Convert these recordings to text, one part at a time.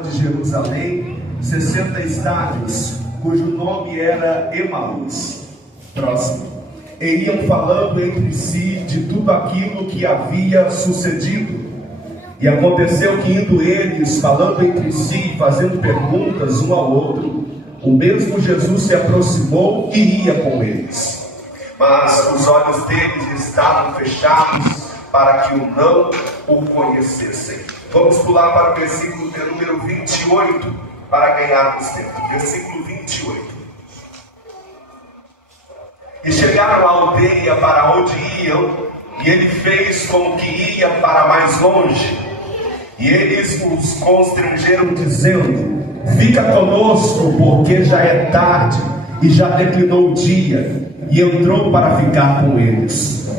de Jerusalém, 60 estádios, cujo nome era Emaús. Próximo. E iam falando entre si de tudo aquilo que havia sucedido. E aconteceu que, indo eles falando entre si, fazendo perguntas um ao outro, o mesmo Jesus se aproximou e ia com eles. Mas os olhos deles estavam fechados para que não o conhecessem. Vamos pular para o versículo de número 28 para ganharmos tempo. Versículo 28. E chegaram à aldeia para onde iam, e ele fez como que ia para mais longe. E eles os constrangeram, dizendo: fica conosco, porque já é tarde e já declinou o dia. E entrou para ficar com eles.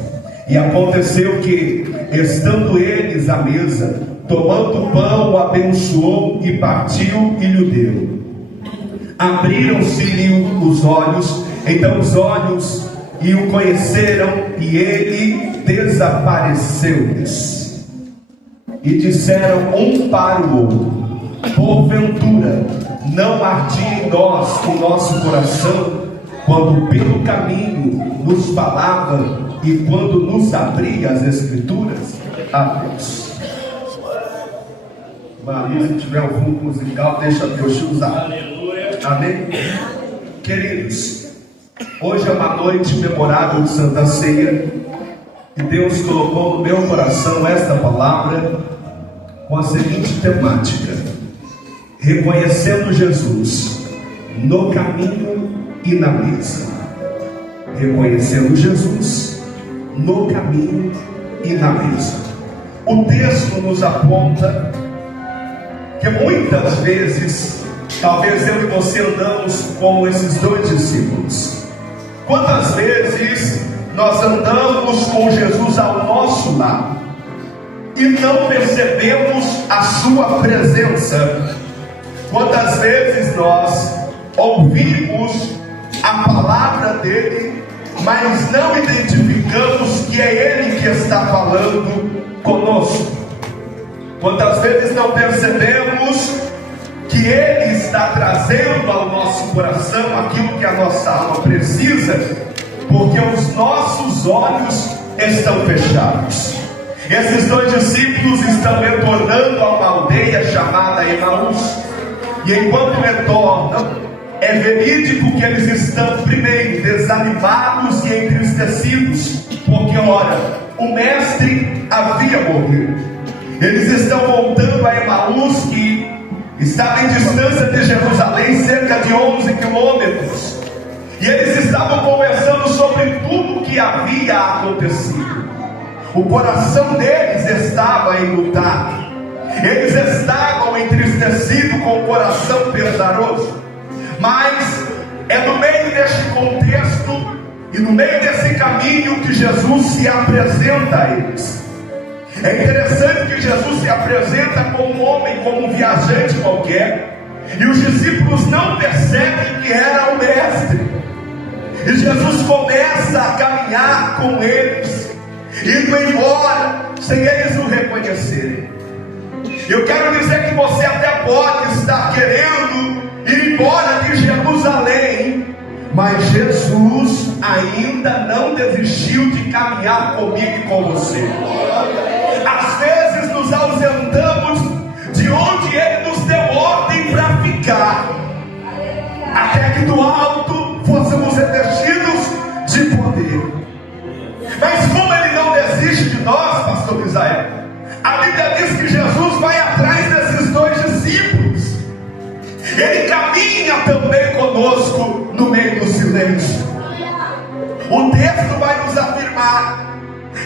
E aconteceu que, estando eles à mesa, tomando o pão, o abençoou e partiu e lhe deu. Abriram-se-lhe os olhos, então os olhos e o conheceram, e ele desapareceu-lhes. E disseram um para o outro: porventura não ardia em nós o nosso coração, quando pelo caminho nos falava e quando nos abria as Escrituras? A Deus. Maria, se tiver um fundo musical, deixa Deus te usar. Aleluia. Amém? Queridos, hoje é uma noite memorável de Santa Ceia, e Deus colocou no meu coração esta palavra com a seguinte temática: reconhecendo Jesus no caminho e na mesa. Reconhecendo Jesus no caminho e na mesa. O texto nos aponta que muitas vezes, talvez eu e você andamos como esses dois discípulos. Quantas vezes nós andamos com Jesus ao nosso lado e não percebemos a sua presença? Quantas vezes nós ouvimos a palavra dele, mas não identificamos que é ele que está falando conosco? Quantas vezes não percebemos que ele está trazendo ao nosso coração aquilo que a nossa alma precisa, porque os nossos olhos estão fechados? Esses dois discípulos estão retornando a uma aldeia chamada Emaús, e enquanto retornam, é verídico que eles estão primeiro desanimados e entristecidos, porque ora, o mestre havia morrido. Eles estão voltando a Emaús, que estava em distância de Jerusalém, cerca de 11 quilômetros. E eles estavam conversando sobre tudo o que havia acontecido. O coração deles estava enlutado. Eles estavam entristecidos, com o coração pesaroso. Mas é no meio deste contexto e no meio desse caminho que Jesus se apresenta a eles. É interessante que Jesus se apresenta como um homem, como um viajante qualquer, e os discípulos não percebem que era o mestre. E Jesus começa a caminhar com eles, indo embora sem eles o reconhecerem. Eu quero dizer que você até pode estar querendo ir embora de Jerusalém, mas Jesus ainda não desistiu de caminhar comigo e com você. Às vezes nos ausentamos de onde Ele nos deu ordem para ficar, até que do alto fôssemos revestidos de poder. Mas como Ele não desiste de nós, pastor Israel, a Bíblia diz que Jesus vai atrás desses dois discípulos. Ele caminha também conosco no meio do silêncio. O texto vai nos afirmar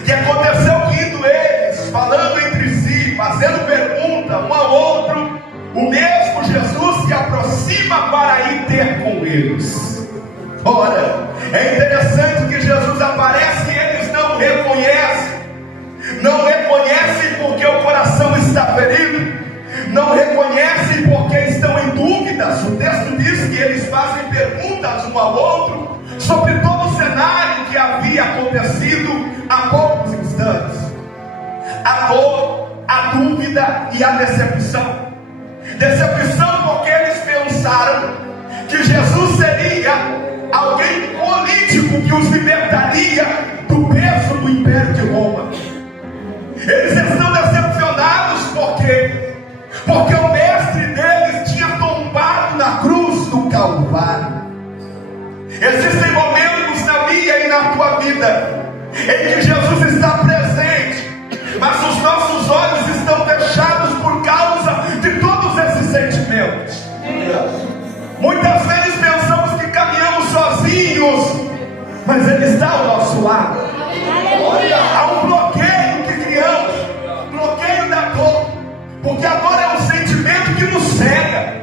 que aconteceu que, indo eles, falando entre si, fazendo pergunta um ao outro, o mesmo Jesus se aproxima para ir ter com eles. Ora, é interessante que Jesus aparece e eles não reconhecem. Não reconhecem porque o coração está ferido, não reconhecem porque estão em dúvidas. O texto diz que eles fazem perguntas um ao outro sobre todo o cenário que havia acontecido há poucos instantes. A dor, a dúvida e a decepção. Decepção porque eles pensaram que Jesus seria alguém político que os libertaria do peso do Império de Roma. Eles estão decepcionados porque o mestre deles tinha tombado na cruz do Calvário. Existem momentos na minha e na tua vida em que Jesus está presente, mas os nossos olhos estão fechados por causa de todos esses sentimentos. Muitas vezes pensamos que caminhamos sozinhos, mas Ele está ao nosso lado. Há um bloqueio que criamos, bloqueio da dor, porque a dor é um sentimento que nos cega.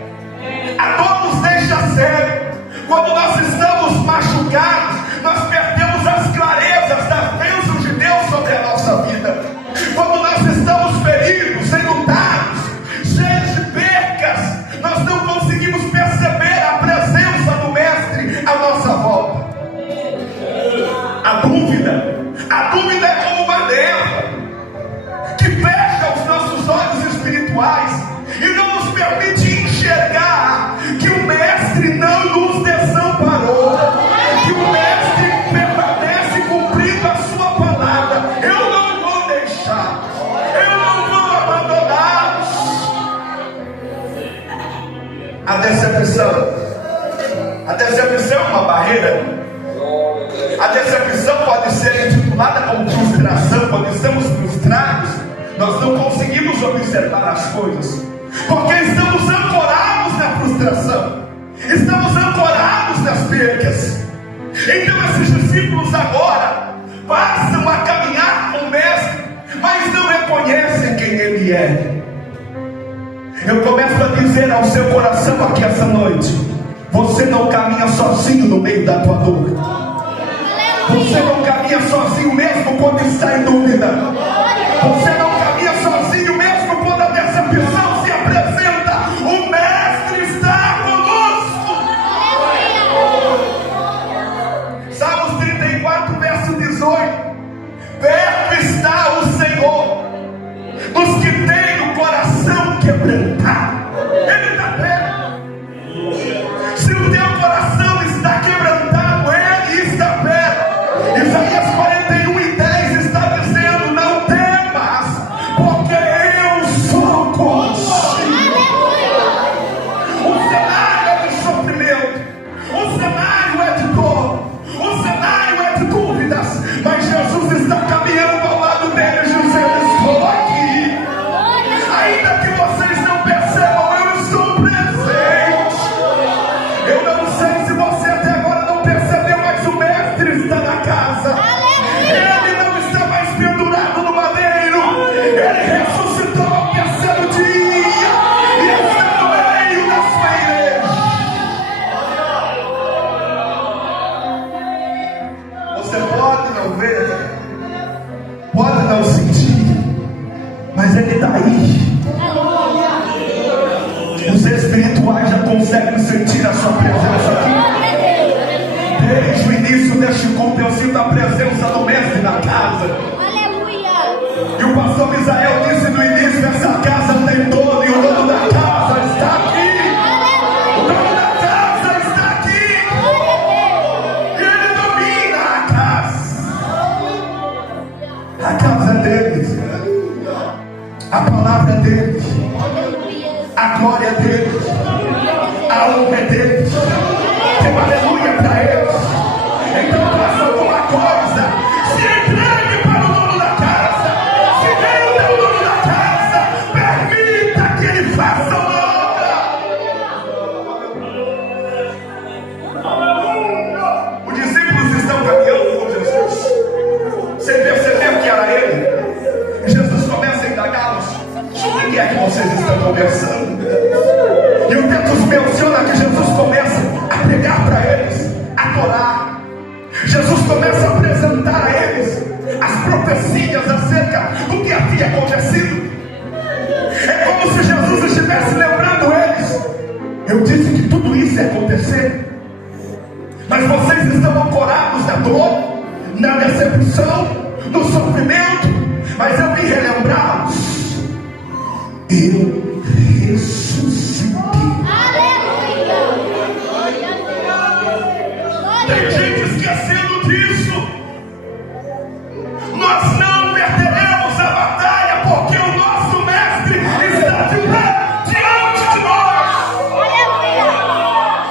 A dor nos deixa cego. Quando nós estamos machucados, nós perdemos as clarezas das bênçãos de Deus sobre a nossa vida. Quando nós estamos feridos, enlutados, cheios de percas, nós não conseguimos perceber a presença do Mestre à nossa volta. A dúvida é como uma neva que fecha os nossos olhos espirituais e não nos permite enxergar que o Mestre não nos desamparou, que o Mestre permanece cumprindo a sua palavra. Eu não vou deixar, eu não vou abandoná-los. A decepção é uma barreira. A decepção pode ser intitulada como frustração. Quando estamos frustrados, nós não conseguimos observar as coisas, porque estamos ancorados na frustração, estamos ancorados nas percas. Então esses discípulos agora passam a caminhar com o Mestre, mas não reconhecem quem Ele é. Eu começo a dizer ao seu coração aqui essa noite: você não caminha sozinho no meio da tua dor. Você não caminha sozinho mesmo quando está em dúvida. Você não caminha sozinho mesmo quando a decepção se apresenta. O Mestre está conosco. Salmos 34, verso 18. Perto está o Senhor dos que têm o coração quebrantado. Ele está perto. Se o teu coração está quebrantado, Ele está perto. Isaías 41:10 está dizendo: não temas, porque eu sou contigo. O cenário é de sofrimento, o cenário é de dor, o cenário é de dúvidas, mas Jesus está caminhando ao lado deles, dizendo: estou aqui. Ainda que vocês não percebam, eu estou presente. Eu não sei se você até agora não percebeu, mas o Mestre está na casa. Ele não está mais pendurado no madeiro. Ele ressuscitou ao terceiro dia e está no meio da sua igreja. Você pode não ver, pode não sentir, mas Ele está aí. Os espirituais já conseguem sentir a sua presença aqui. Desde o início deste culto eu sinto a presença do Mestre na casa. Aleluia. E o pastor Misael disse no início: essa casa tem dono e o dono da casa está aqui. O dono da casa está aqui. E Ele domina a casa. A casa é deles. A palavra é deles. A glória é deles. A honra é deles. Tem um aleluia para eles. Então faça alguma coisa. Se entregue para o dono da casa. Se Deus é o dono da casa, permita que Ele faça uma obra. Os discípulos estão caminhando com Jesus, sem perceber que era Ele. Jesus começa a indagá-los: sobre o que é que vocês estão conversando? E o texto menciona que Jesus começa a pregar para eles a Torá. Jesus começa a apresentar a eles as profecias acerca do que havia acontecido. É como se Jesus estivesse lembrando eles: eu disse que tudo isso ia acontecer, mas vocês estão ancorados na dor, na decepção, no sofrimento. Mas eu vim relembrá-los: eu ressuscitei. ressuscite. Tem gente esquecendo disso. Nós não perderemos a batalha porque o nosso mestre está de pé diante de nós.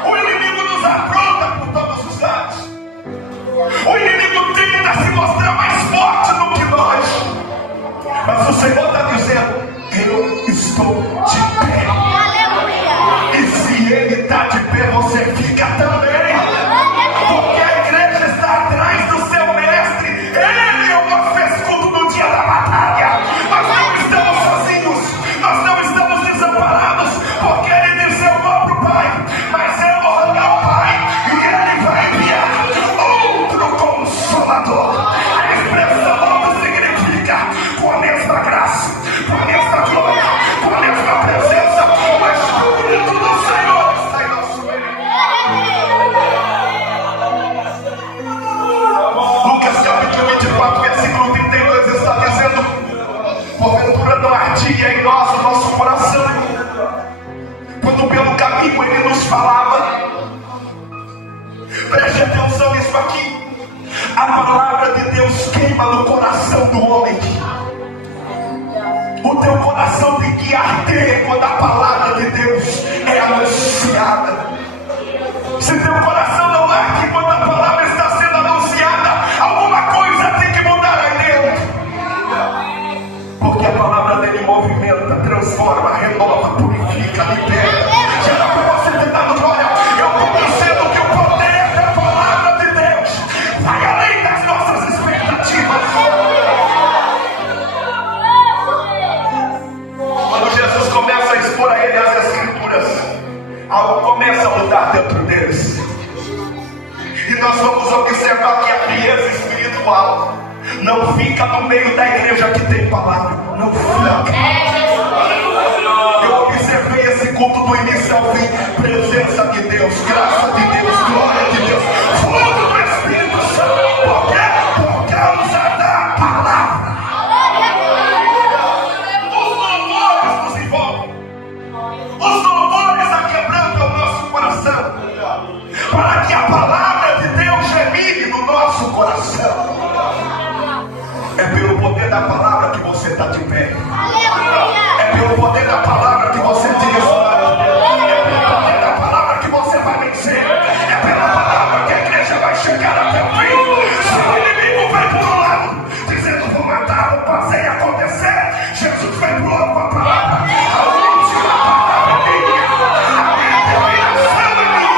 O inimigo nos apronta por todos os lados. O inimigo tenta se mostrar mais forte do que nós. Mas o Senhor está dizendo: eu estou de pé. E se Ele está de pé, você fica também. Porque a igreja está atrás do seu mestre. Ele é o nosso escudo no dia da batalha. Nós não estamos sozinhos. Nós não estamos desamparados. Porque Ele disse: eu vou para o Pai, mas eu vou rogar ao Pai e Ele vai enviar outro Consolador. A expressão outro significa com a mesma graça, com a mesma glória, com a mesma presença. O Espírito do Senhor está em nosso meio. Lucas capítulo 24, versículo 32 está dizendo: porventura não ardia em nós o nosso coração, quando pelo caminho Ele nos falava. Preste atenção nisso aqui. A palavra de Deus queima no coração do homem. O teu coração tem que arder quando a palavra de Deus é anunciada. Se teu coração não arde quando a palavra está sendo anunciada, alguma coisa tem que mudar aí dentro. Porque a palavra dele movimenta, transforma, renova, purifica, libera. Já dá para você ter dado glória. Eu estou dizendo que o poder da palavra de Deus vai além das nossas expectativas. Quando Jesus começa a expor a ele as Escrituras, algo começa a mudar dentro deles. E nós vamos observar que a frieza espiritual não fica no meio da igreja que tem palavra. Não fica. Eu observei esse culto do início ao fim. Presença de Deus, graça de Deus, glória de Deus, fogo do Espírito Santo. Por quê? Por causa da palavra. Os louvores nos envolvem. Os louvores aquebrantam o nosso coração, para que a palavra de Deus germine no nosso coração. É pelo poder da palavra que você está de pé. É pelo poder da palavra que você diz. É pelo poder da palavra que você vai vencer. É pela palavra que a igreja vai chegar até o fim. Se o inimigo vai por um lado, dizendo: vou matar, vou fazer acontecer, Jesus vai pro outro com a palavra. A última palavra é minha. A minha determinação é minha.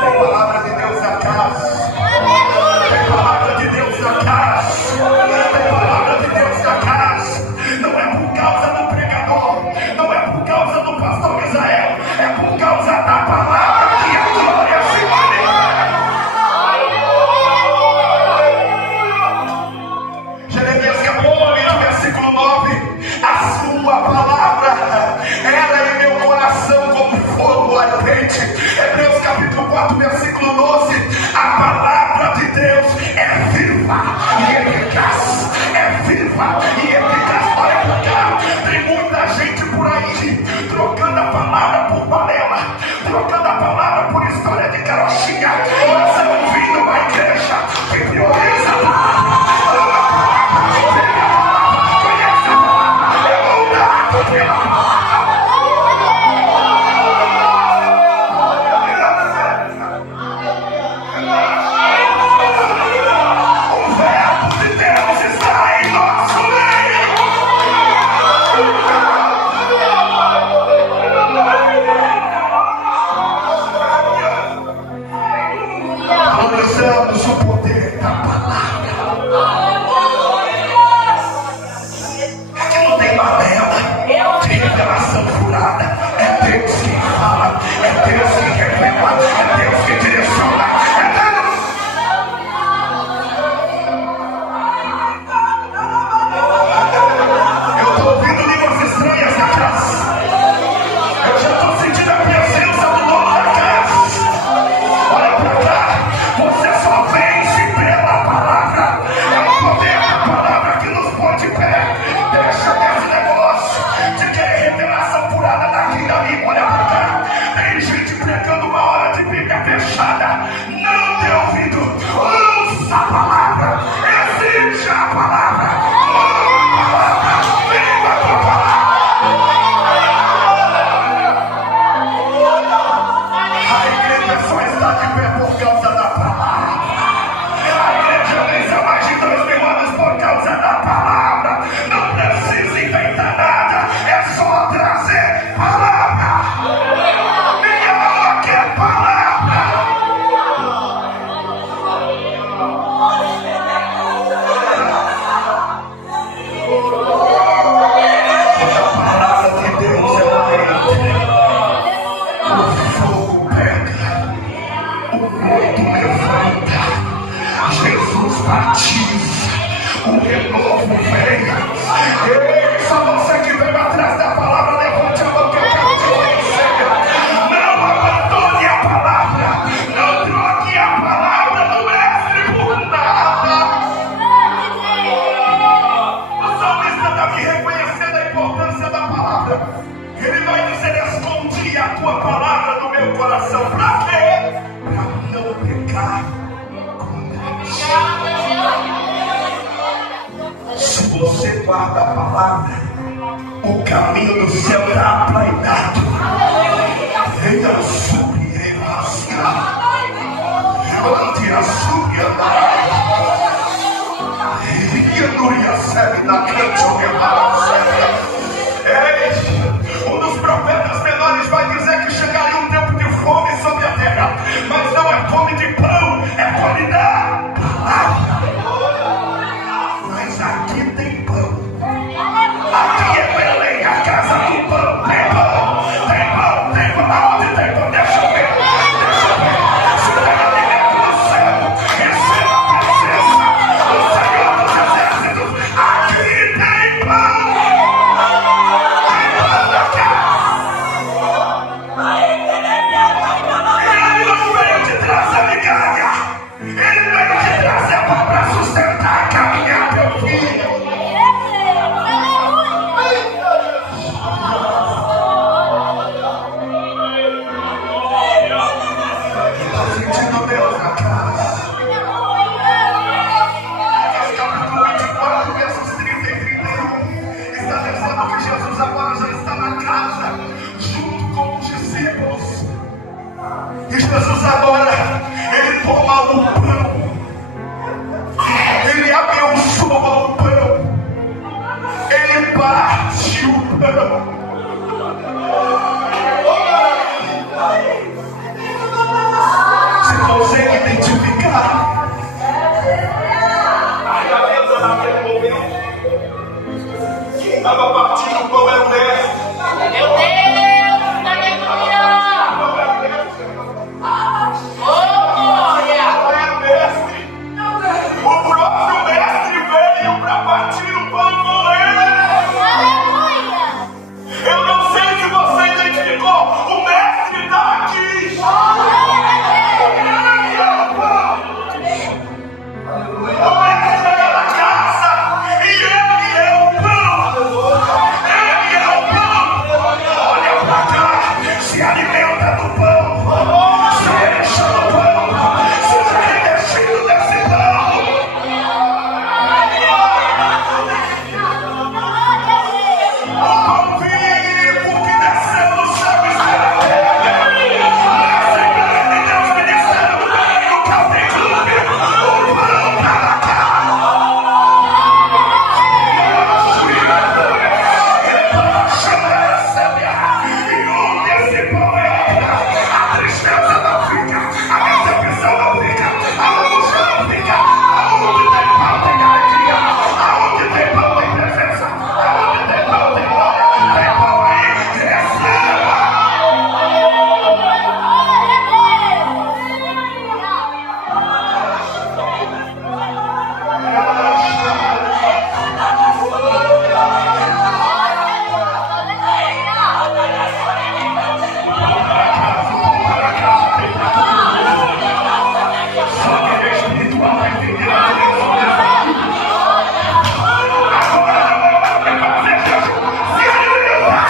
Tem palavra de Deus na casa. Tem palavra de Deus na casa. Tem palavra de Deus na casa. Não é por causa do pregador, não é por causa do pastor Israel, é por causa da palavra que a glória se manifesta. Jeremias capítulo 20, versículo 9: a sua palavra era em meu coração como fogo ardente. Hebreus capítulo 4, versículo 12: a palavra de Deus é viva e eficaz. É viva e eficaz. Olha pra cá, tem muita gente por aí trocando a palavra por panela, trocando a palavra por história de carochinha. Nós estamos vindo uma igreja que prioriza a palavra. Conhece a palavra, é moldado pela palavra. O verbo de Deus está em nosso meio. guarda a palavra, o caminho do céu está aplainado. Ele sube, ele rasga. Ele assume a um dos profetas menores vai dizer que chegaria um tempo de fome sobre a terra, mas não é fome de pão, é fome da palavra. Mas aqui tem pão, aqui é Belém, a casa do pão. Tem pão, tem pão, tem pão. Aonde tem pão? Deixa eu ver, deixa eu ver. Se tem alimento no céu, receba a presença do Senhor dos Exércitos. Aqui tem pão. Ele não veio te trazer migalha, ele veio te trazer pão para sustentar e caminhar teu filho. Estou sentindo Deus na casa. Capítulo 24, versos 30 e 31 está dizendo que Jesus agora já está na casa junto com os discípulos. E Jesus agora, ele toma o pão, ele abençoa o pão, ele parte o pão. Você consegue identificar? Aí a mesa naquele momento, quem estava partindo o pão era o mestre. Meu Deus, aleluia! O próprio mestre veio para partir o pão com ele. Aleluia! Eu não sei se você identificou, o mestre está aqui. O mestre é da casa e ele é o pão. Ele é o pão. Olha para cá, se alimenta do pão, se encha do pão, seja revestido desse pão. O pão vivo que desceu do céu está na terra. Na Assembleia de Deus Ministério do Reino Calvin Clube, o pão está na casa. E onde esse pão entra, a tristeza não fica, a decepção não fica, a angústia não fica. Aonde tem pão tem alegria, aonde tem pão tem presença, aonde tem pão tem glória, tem pão aí, receba. Só que é espiritual vai entender a direção dessa vida. Agora não é mais para fazer Jesus se alimentar.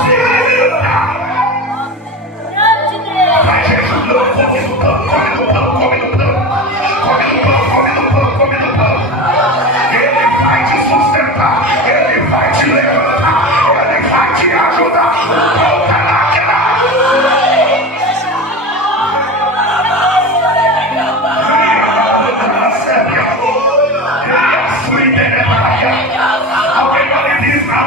Se alimentar. Mas Jesus não come do pão, come do pão, come do pão. Come do pão, come do pão, come do pão. Ele vai te sustentar, ele vai te levantar, ele vai te ajudar. O pão está naquela. Alguém vai me dizer,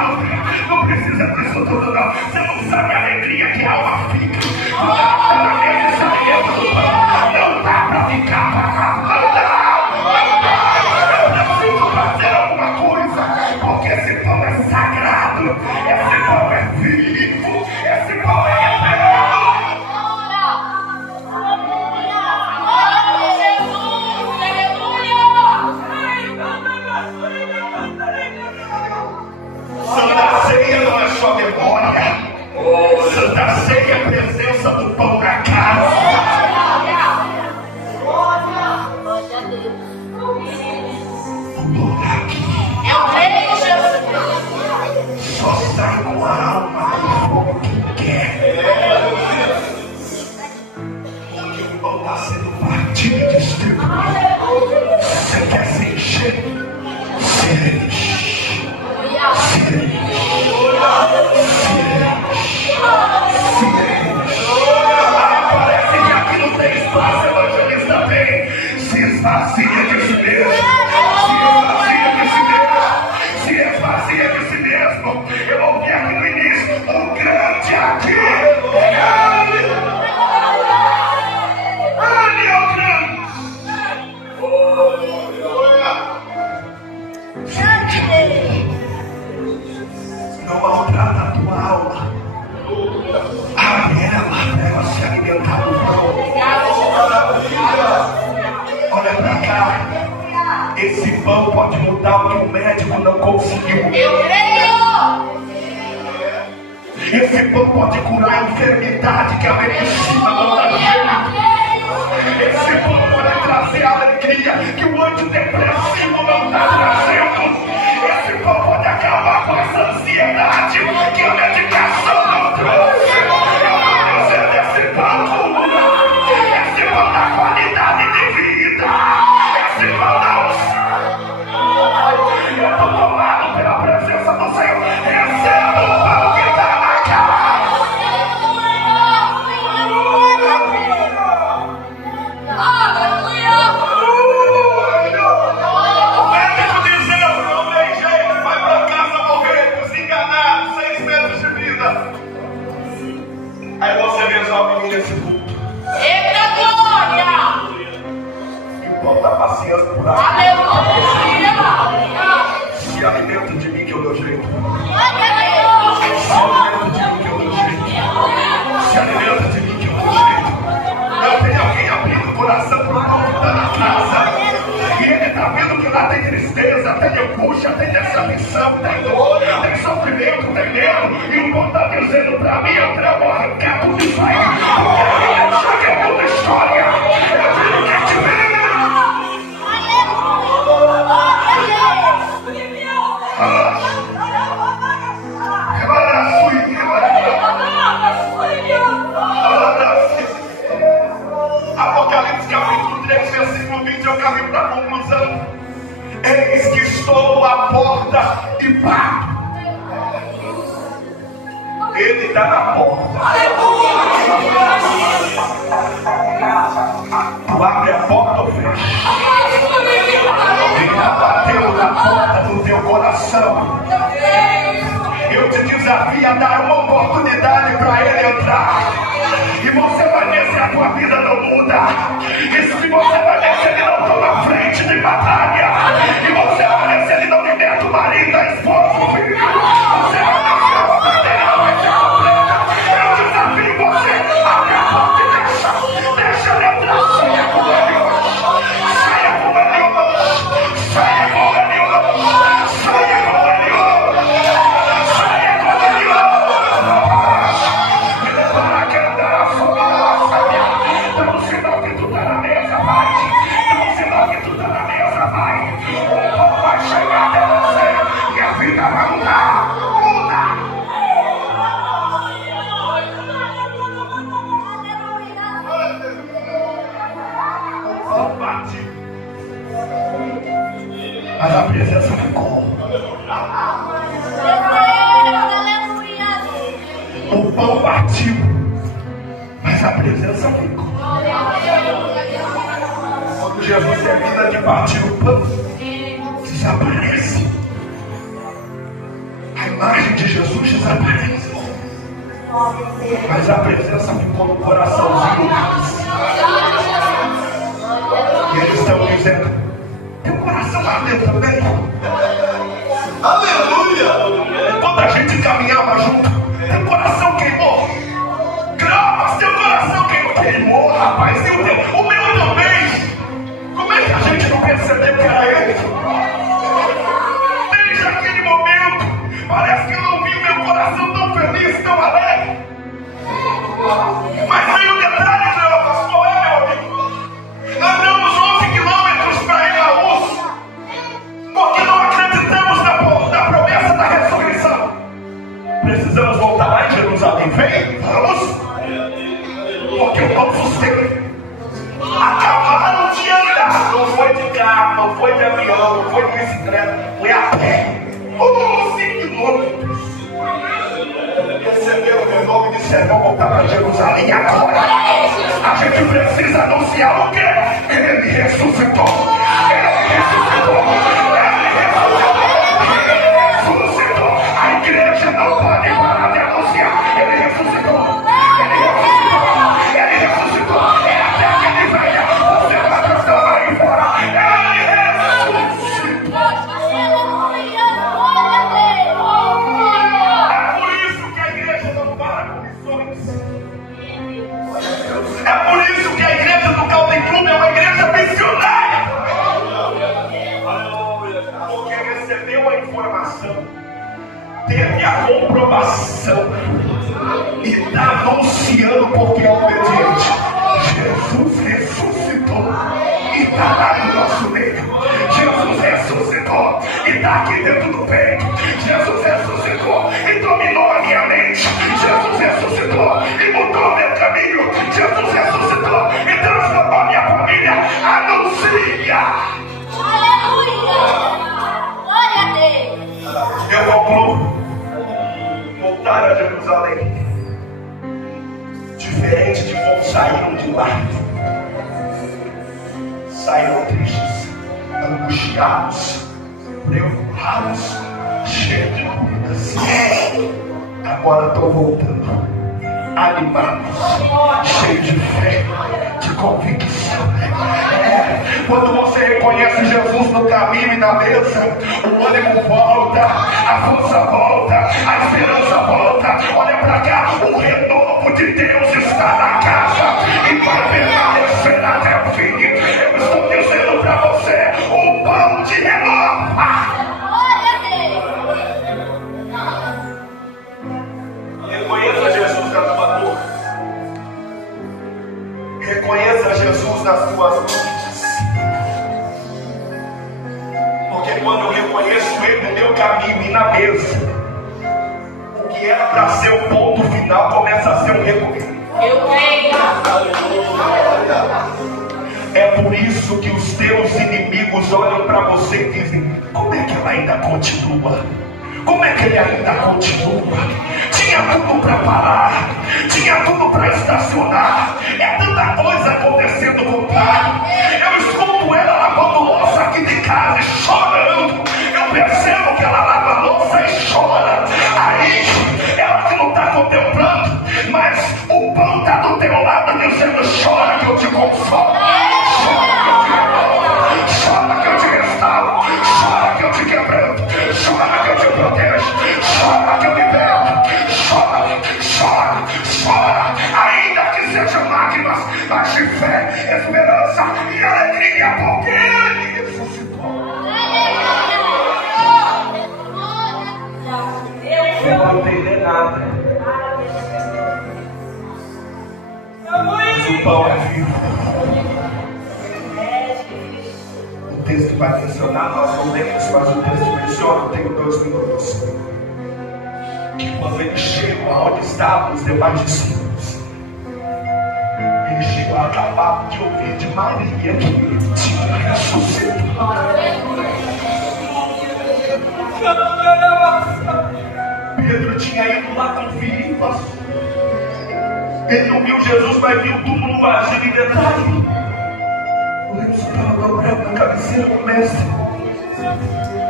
não precisa disso tudo não. Você não sabe a alegria que a alma fica. Não dá pra ver esse alimento do pão. Não dá pra ficar parado. Não dá. Eu preciso fazer alguma coisa. Porque esse pão é sagrado. Esse pão é vivo. Esse pão é eterno. Santa Ceia não é só memória. Santa Ceia é a presença do pão na casa. Eu creio, Jesus. Só sai com a alma do fogo que quer. Porque o pão está sendo partido e distribuído. Você quer se encher? Parece que aqui não tem espaço, evangelista tem. Se esvazia de si mesmo. Se esvazia de si mesmo. Eu ouvi aqui no início, o grande aqui. Ele é o grande. Não maltrata a tua alma. Abre ela para ela se alimentar do pão. Olha pra cá. Esse pão pode mudar o que o médico não conseguiu. Eu creio. Esse pão pode curar a enfermidade que a medicina não está vendo. Esse pão pode trazer a alegria que o antidepressivo não está trazendo. Esse pão pode acabar com essa ansiedade que a medicação não trouxe. Eu vou dizer desse pão. Esse pão da qualidade de vida. Esse pão da unção. Eu estou tomado pela presença do Senhor. Receba o pão que está na casa. O médico dizendo, não tem jeito, vai pra casa morrer, desenganado, 6 meses de vida. Aí você resolve vir nesse culto. Eita glória! E o pão está passeando por aí. Aleluia! Se alimenta de mim que eu dou jeito. Glória Se alimenta de mim que eu dou jeito. Se alimenta de mim que eu dou jeito. Eu tenho alguém abrindo o coração para o pão que está na casa. E ele está vendo que lá tem tristeza, tem angústia, tem decepção, tem dor, tem sofrimento, tem medo. E o pão está dizendo para mim, André, eu vou arrancar tudo isso aí. Porque a minha chega é outra história. Eu tenho que te ver. Apocalipse capítulo 3, versículo 20, eu caminho para a conclusão. Eis que estou à porta e bato. Ele está na porta. Tu abre a porta ou fecha? Ele está batendo na porta do teu coração. Eu te desafio a dar uma oportunidade para ele entrar. E você vai ver se a tua vida não muda. E se você vai ver se ele não toma frente de batalha. E você vai ver se ele não liberta o marido, a esposa, o filho. Você vai ver se a obra dele não vai ser completa. Eu desafio você. Abre a porta e deixa ele entrar. Saia com ele hoje. Saia com ele hoje. Saia com ele hoje. Saia com ele hoje. Saia com ele hoje. Para que andar a sua dá um sinal que tu tá na mesa, vai. Dá um sinal que tu tá na mesa, vai. O pão vai chegar até você e a vida vai mudar. Muda. O pão bate, mas a presença ficou. O pão partiu, mas a presença ficou. Quando Jesus termina de partir o pão, desaparece. A imagem de Jesus desaparece, mas a presença ficou no coraçãozinho deles. E eles estão dizendo: teu coração ardeu também. Aleluia! Quando a gente caminhava junto, teu coração queimou. Gravas, teu coração queimou, rapaz. E o meu também. Como é que a gente não percebeu que era ele? Desde aquele momento, parece que eu não vi o meu coração tão feliz, tão alegre. Mas aí o detalhe, Cleófas, qual é, meu amigo? Andamos 11 quilômetros para Emaús, porque não acreditamos na promessa da ressurreição. Precisamos voltar lá em Jerusalém. Vem, vamos. Porque o pão sustenta. Acabaram de andar. Não foi de carro, não foi de avião, não foi de bicicleta, foi a pé. 11 quilômetros. Receberam meu nome e disseram: vou voltar para Jerusalém agora. A gente precisa anunciar o quê? Ele ressuscitou. Ele ressuscitou. Ele ressuscitou. A igreja não pode parar de anunciar. Ele ressuscitou. Ele ressuscitou. Ele ressuscitou. É até que ele venha. Você vai estar aí fora. Ele ressuscitou. É por isso que a igreja não para com missões. É por isso que a igreja do Calvin Club é uma igreja missionária. Porque recebeu a informação, teve a comprovação e está anunciando porque é obediente. Jesus ressuscitou e está lá no nosso meio. Jesus ressuscitou e está aqui dentro do peito. Jesus ressuscitou e dominou a minha mente. Jesus ressuscitou e mudou meu caminho. Jesus ressuscitou e transformou minha família. Anuncia! Aleluia! Glória a Deus! Eu concluo. Voltar a Jerusalém. Diferente de como saíram de lá. Saíram tristes, angustiados, preocupados, cheios de dúvidas. Agora estão voltando, animados, cheios de fé, de convicção. Quando você reconhece Jesus no caminho e na mesa, o ânimo volta, a força volta, a esperança volta. Olha para cá, o renovo de Deus está na casa e vai permanecer até o fim. Eu estou dizendo para você, o pão de renova. Glória a Deus! Reconheça Jesus na tua dor. Reconheça Jesus nas tuas dúvidas. Porque quando eu reconheço Ele no meu caminho e na mesa, o que era para ser o ponto final começa a ser um recomeço. Eu creio! É por isso que os teus inimigos olham para você e dizem: como é que ela ainda continua? Como é que ele ainda continua? Tinha tudo para parar, tinha tudo para estacionar. É tanta coisa acontecendo no contrário. Eu escuto ela lavando louça aqui de casa e chorando. Eu percebo que ela lava louça e chora. Aí ela que não está contemplando, mas o pão está do teu lado dizendo: chora que eu te consolo. Chora que eu te restauro. Chora que eu te quebranto. Chora que eu te protejo. Chora que eu liberto. Chora, chora, chora. Ainda que sejam lágrimas, mas de fé, esperança e alegria, porque Ele ressuscitou. Eu não vou entender nada, mas o pão é vivo. O texto vai mencionar, nós não lemos, mas o texto menciona, eu tenho 2 minutos, que quando ele chegou aonde estavam os demais discípulos, ele chegou acabado de ouvir de Maria que ele tinha ressuscitado. Pedro tinha ido lá conferir, pastor. Ele não viu Jesus, mas viu o túmulo vazio em detalhe. O lenço estava dobrado na cabeceira do mestre.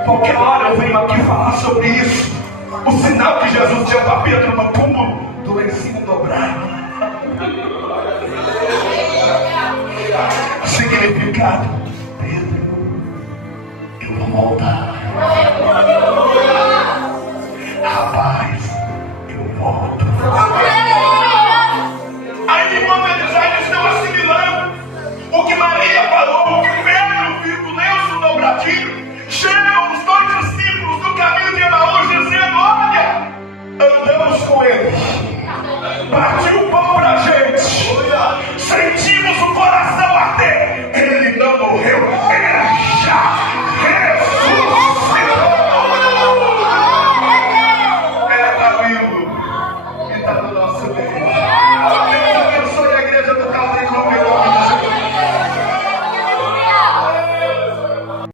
Qualquer hora eu venho aqui falar sobre isso. O sinal que Jesus deu para Pedro no túmulo, do lencinho dobrado. Significado: Pedro, eu vou voltar.